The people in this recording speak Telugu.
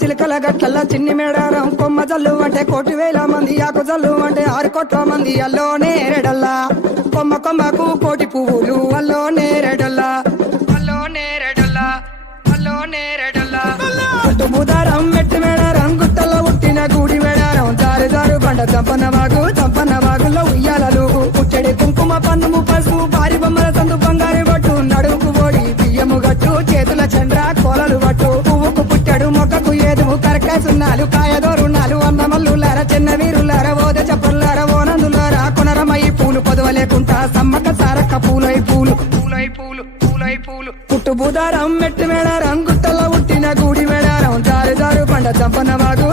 సిలికల గట్ల చిన్ని మేడారం కొమ్మ జల్లు అంటే 1,000,000 మంది ఆకు జల్లు అంటే 6 కోట్ల మంది అల్లో నేరెడల్లా కొమ్మ కొమ్మకు 1,000,000 పువ్వులు అల్లో నేరెడల్లా అల్లో నేరెడల్లా అల్లో నేరెడల్లా బుధారం మెట్టి మేడారం గుట్టల్లో పుట్టిన గుడి మేడారం జారు జారు బండ చంపన్న వాగుల్లో ఉయ్యాలలు పుట్టడి కుంకుమ పన్నుము పసుపు భారీ బొమ్మల సందు బంగారు పట్టు నడుముకు ఓడి బియ్యము గట్టు చేతుల చంద్ర కోలలు పట్టు పువ్వుకు పుట్టడు మొక్కకు ఏదుము కరకాసున్నాలు కాయదోరున్నాలు అన్నమల్లులార చిన్న వీరులార ఓద చెప్పల్లార ఓనందులారా కొనరమై పూలు పొదవలేకుంటా సమ్మక్క సారక్క పూలై పూలు పూలై పూలు పూలై పూలు పుట్టు బుధారం మెట్టి మేడారం గుట్టల్లో పుట్టిన గుడి మేడారం జారు జారు బండ చంపన్న వాగు